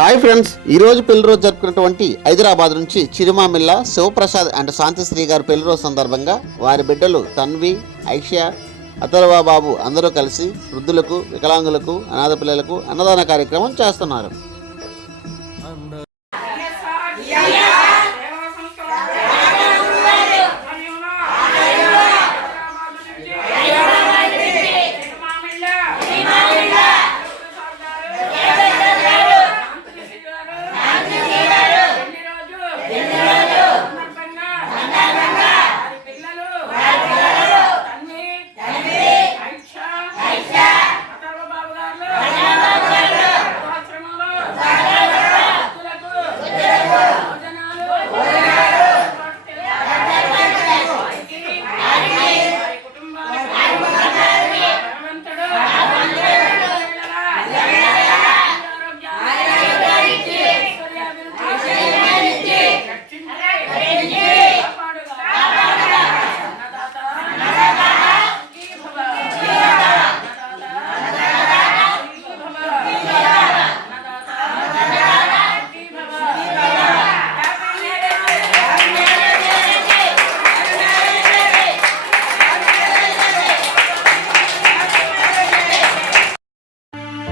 Hi friends ఈరోజు పెళ్ళి రోజు జరుపుకున్నటువంటి హైదరాబాద్ నుంచి చిరుమామిల్ల శివప్రసాద్ అండ్ శాంతిశ్రీ గారు పెళ్ళి రోజు సందర్భంగా వారి బిడ్డలు తన్వి ఐష్యా అథర్వా బాబు అందరూ కలిసి వృద్ధులకు వికలాంగులకు అనాథ పిల్లలకు అన్నదాన కార్యక్రమం చేస్తున్నారు.